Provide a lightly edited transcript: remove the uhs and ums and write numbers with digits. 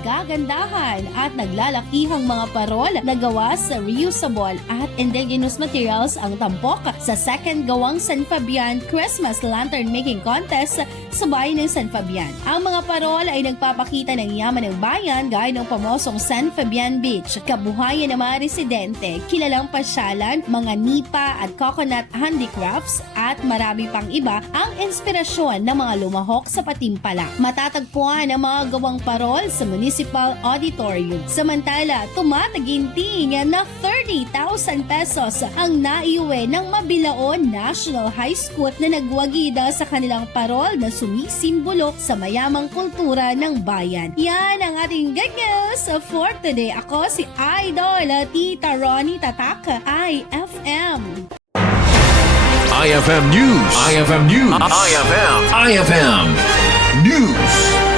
nagagandahan at naglalakihang mga parol na gawa sa reusable at indigenous materials ang tampok sa second gawang San Fabian Christmas Lantern Making Contest sa bayan ng San Fabian. Ang mga parol ay nagpapakita ng yaman ng bayan gaya ng pamosong San Fabian Beach, kabuhayan ng mga residente, kilalang pasyalan, mga nipa at coconut handicrafts at marami pang iba ang inspirasyon ng mga lumahok sa Patimpala. Matatagpuan ang mga gawang parol sa Municipal Auditorium. Samantala, tumataginting na 30,000 pesos ang naiuwi ng Mabilaon National High School na nagwagida sa kanilang parol na sumisimbolo sa mayamang kultura ng bayan. Yan ang ating good news for today. Ako si Idol Tita Ronnie Tatak, IFM. IFM News. IFM News. IFM News.